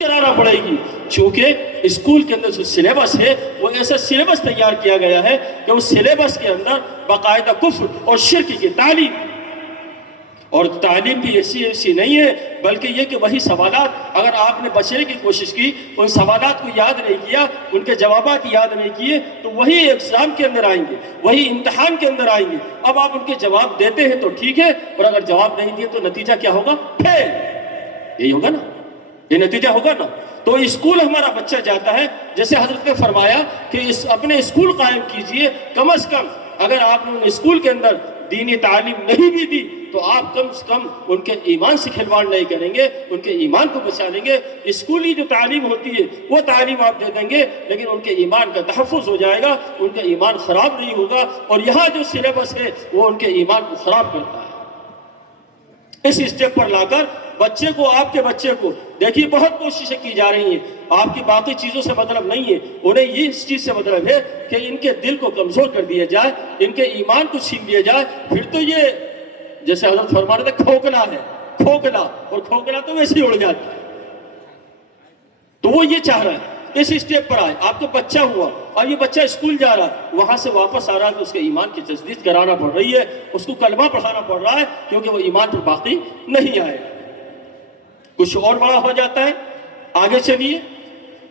کرانا پڑے گی، چونکہ اسکول کے اندر جو سلیبس ہے وہ ایسا سلیبس تیار کیا گیا ہے کہ اس سلیبس کے اندر باقاعدہ کفر اور شرک کی تعلیم، اور تعلیم بھی ایسی نہیں ہے بلکہ یہ کہ وہی سوالات اگر آپ نے بچنے کی کوشش کی، ان سوالات کو یاد نہیں کیا، ان کے جوابات یاد نہیں کیے، تو وہی ایگزام کے اندر آئیں گے، وہی امتحان کے اندر آئیں گے۔ اب آپ ان کے جواب دیتے ہیں تو ٹھیک ہے، اور اگر جواب نہیں دیے تو نتیجہ کیا ہوگا؟ فیل۔ یہی ہوگا نا، یہ نتیجہ ہوگا نا۔ تو اسکول ہمارا بچہ جاتا ہے، جیسے حضرت نے فرمایا کہ اپنے اسکول قائم کیجئے، کم از کم اگر آپ نے اسکول کے اندر دینی تعلیم نہیں بھی دی تو آپ کم سے کم ان کے ایمان سے کھلواڑ نہیں کریں گے، ان کے ایمان کو بچا لیں گے۔ اسکولی جو تعلیم ہوتی ہے وہ تعلیم آپ دے دیں گے، لیکن ان کے ایمان کا تحفظ ہو جائے گا، ان کا ایمان خراب نہیں ہوگا، اور یہاں جو سلیبس ہے وہ ان کے ایمان کو خراب کرتا ہے۔ اس اسٹیپ پر لا کر بچے کو، آپ کے بچے کو دیکھیے، بہت کوششیں کی جا رہی ہیں، آپ کی باقی چیزوں سے مطلب نہیں ہے، انہیں یہ اس چیز سے مطلب ہے کہ ان کے دل کو کمزور کر دیا جائے، ان کے ایمان کو چھین لیا جائے۔ پھر تو یہ جیسے حضرت فرما رہے تھے کھوکھلا ہے، کھوکھلا، اور کھوکھلا تو ویسے ہی اڑ جاتا ہے۔ تو وہ یہ چاہ رہا ہے اس اسٹیپ پر آئے، آپ کو بچہ ہوا اور یہ بچہ اسکول جا رہا ہے، وہاں سے واپس آ رہا ہے تو اس کے ایمان کی تجدید کرانا پڑ رہی ہے، اس کو کلمہ پڑھانا پڑ رہا ہے، کیونکہ وہ ایمان پر باقی نہیں آئے۔ کچھ اور بڑا ہو جاتا ہے، آگے چلیے،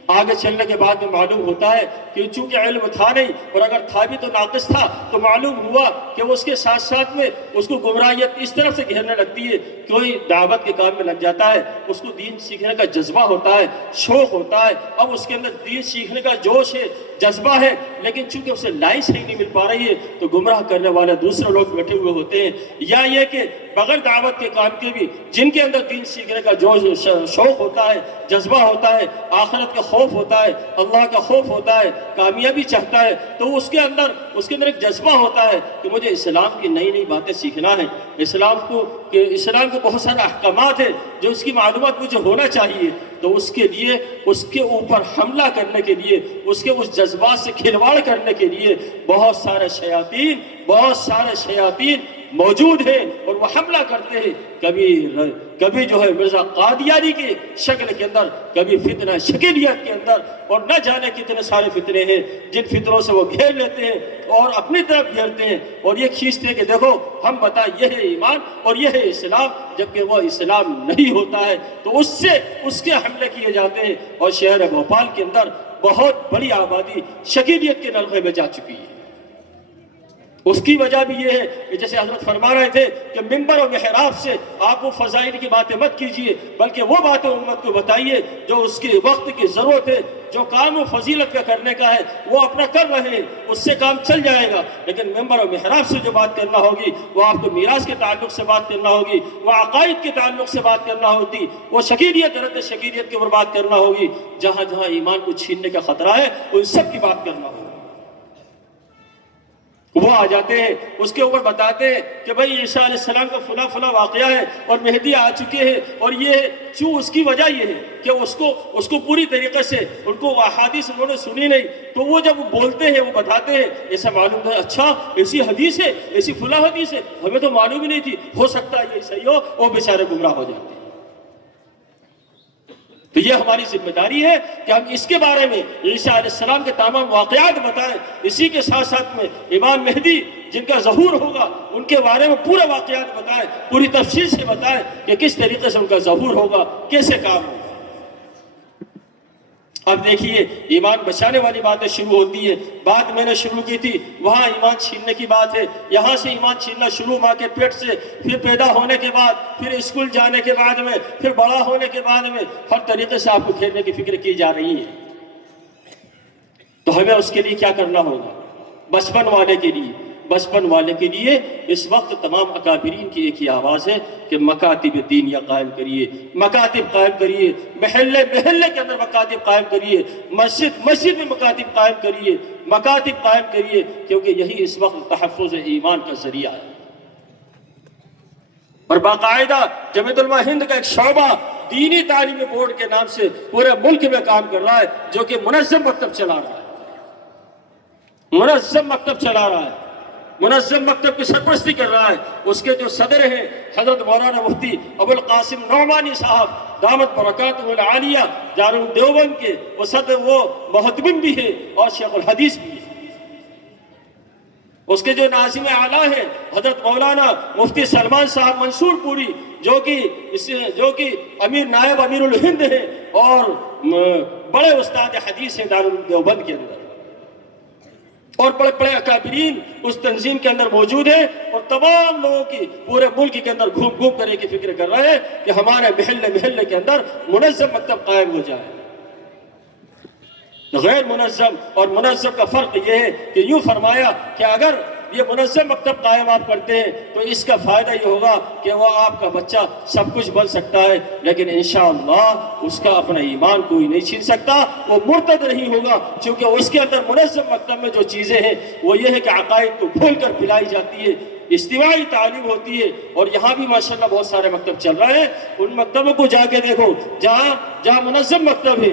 آگے چلنے کے بعد میں معلوم ہوتا ہے کہ چونکہ علم تھا نہیں، اور اگر تھا بھی تو ناقص تھا، تو معلوم ہوا کہ وہ اس کے ساتھ ساتھ میں اس کو گمراہیت اس طرف سے گھیرنے لگتی ہے، کوئی دعوت کے کام میں لگ جاتا ہے، اس کو دین سیکھنے کا جذبہ ہوتا ہے، شوق ہوتا ہے، اب اس کے اندر دین سیکھنے کا جوش ہے، جذبہ ہے، لیکن چونکہ اسے لائن صحیح نہیں مل پا رہی ہے تو گمراہ کرنے والے دوسرے لوگ بیٹھے ہوئے ہوتے ہیں، یا یہ کہ بغیر دعوت کے کام کے بھی جن کے اندر دین سیکھنے کا جوش، شوق ہوتا ہے، جذبہ ہوتا ہے، آخرت کا خوف ہوتا ہے، اللہ کا خوف ہوتا ہے، کامیابی چاہتا ہے، تو اس کے اندر ایک جذبہ ہوتا ہے کہ مجھے اسلام کی نئی نئی باتیں سیکھنا ہے، اسلام کے بہت سارے احکامات ہیں جو اس کی معلومات مجھے ہونا چاہیے، تو اس کے لیے، اس کے اوپر حملہ کرنے کے لیے، اس کے اس جذبات سے کھلواڑ کرنے کے لیے بہت سارے شیاطین موجود ہیں، اور وہ حملہ کرتے ہیں، کبھی جو ہے مرزا قادیانی کی شکل کے اندر، کبھی فتنہ شکیلیت کے اندر، اور نہ جانے کتنے سارے فتنے ہیں جن فتنوں سے وہ گھیر لیتے ہیں اور اپنی طرف گھیرتے ہیں، اور یہ کھینچتے ہیں کہ دیکھو ہم بتائیں یہ ہے ایمان اور یہ ہے اسلام، جبکہ وہ اسلام نہیں ہوتا ہے، تو اس کے حملے کیے جاتے ہیں، اور شہر بھوپال کے اندر بہت بڑی آبادی شکیلیت کے نلغے میں جا چکی ہے۔ اس کی وجہ بھی یہ ہے کہ جیسے حضرت فرما رہے تھے کہ منبر و محراب سے آپ وہ فضائل کی باتیں مت کیجئے، بلکہ وہ باتیں امت کو بتائیے جو اس کے وقت کی ضرورت ہے، جو کام و فضیلت کا کرنے کا ہے وہ اپنا کر رہے ہیں، اس سے کام چل جائے گا، لیکن منبر و محراب سے جو بات کرنا ہوگی وہ آپ کو میراث کے تعلق سے بات کرنا ہوگی، وہ عقائد کے تعلق سے بات کرنا ہوتی، وہ شکیلیت، رد شکیلیت کے اوپر بات کرنا ہوگی، جہاں جہاں ایمان کو چھیننے کا خطرہ ہے ان سب کی بات کرنا ہوگی۔ وہ آ جاتے ہیں، اس کے اوپر بتاتے ہیں کہ بھئی عیسیٰ علیہ السلام کا فلاں فلاں واقعہ ہے اور مہدی آ چکے ہیں، اور یہ ہے، چوں اس کی وجہ یہ ہے کہ اس کو پوری طریقے سے ان کو احادیث انہوں نے سنی نہیں، تو وہ جب بولتے ہیں، وہ بتاتے ہیں، ایسا معلوم ہے، اچھا ایسی حدیث ہے، ایسی فلاں حدیث ہے، ہمیں تو معلوم ہی نہیں تھی، ہو سکتا ہے یہ صحیح ہو، وہ بیچارے گمراہ ہو جاتے ہیں۔ تو یہ ہماری ذمہ داری ہے کہ ہم اس کے بارے میں عیسیٰ علیہ السلام کے تمام واقعات بتائیں، اسی کے ساتھ ساتھ میں امام مہدی جن کا ظہور ہوگا ان کے بارے میں پورے واقعات بتائیں، پوری تفصیل سے بتائیں کہ کس طریقے سے ان کا ظہور ہوگا، کیسے کام ہوگا۔ اب دیکھیے، ایمان بچانے والی باتیں شروع ہوتی ہیں، بات میں نے شروع کی تھی، وہاں ایمان چھیننے کی بات ہے، یہاں سے ایمان چھیننا شروع ماں کے پیٹ سے، پھر پیدا ہونے کے بعد، پھر اسکول جانے کے بعد میں، پھر بڑا ہونے کے بعد میں، ہر طریقے سے آپ کو گھیرنے کی فکر کی جا رہی ہے۔ تو ہمیں اس کے لیے کیا کرنا ہوگا؟ بچپن والے کے لیے اس وقت تمام اکابرین کی ایک ہی آواز ہے کہ مکاتب دینیہ قائم کریے، مکاتب قائم کریے، محلے کے اندر مکاتب قائم کریے، مسجد میں مکاتب قائم کریے، مکاتب قائم کریے، کیونکہ یہی اس وقت تحفظ ایمان کا ذریعہ ہے۔ اور باقاعدہ جمعیت علماء ہند کا ایک شعبہ دینی تعلیمی بورڈ کے نام سے پورے ملک میں کام کر رہا ہے، جو کہ منظم مکتب چلا رہا ہے، منظم مکتب کی سرپرستی کر رہا ہے، اس کے جو صدر ہیں حضرت مولانا مفتی ابوالقاسم نعمانی صاحب دامت برکاتہ العالیہ دارالدیوبند کے، وہ صدر، وہ محتمم بھی ہیں اور شیخ الحدیث بھی ہیں۔ اس کے جو ناظم اعلیٰ ہیں حضرت مولانا مفتی سلمان صاحب منصور پوری، جو کہ نائب امیر الہند ہیں اور بڑے استاد حدیث ہیں دارالدیوبند کے اندر، اور بڑے بڑے اکابرین اس تنظیم کے اندر موجود ہیں، اور تمام لوگوں کی پورے ملک کے اندر گھوم گھوم کر کی فکر کر رہے ہیں کہ ہمارے محلے محلے کے اندر منظم مکتب قائم ہو جائے۔ غیر منظم اور منظم کا فرق یہ ہے کہ یوں فرمایا کہ اگر یہ منظم مکتب قائم آپ کرتے ہیں تو اس کا فائدہ یہ ہوگا کہ وہ آپ کا بچہ سب کچھ بن سکتا ہے، لیکن انشاءاللہ اس کا اپنا ایمان کوئی نہیں چھین سکتا، وہ مرتد نہیں ہوگا، کیونکہ اس کے اندر منظم مکتب میں جو چیزیں ہیں وہ یہ ہے کہ عقائد کو کھول کر پلائی جاتی ہے، اجتماعی تعلیم ہوتی ہے۔ اور یہاں بھی ماشاءاللہ بہت سارے مکتب چل رہے ہیں، ان مکتبوں کو جا کے دیکھو جہاں منظم مکتب ہے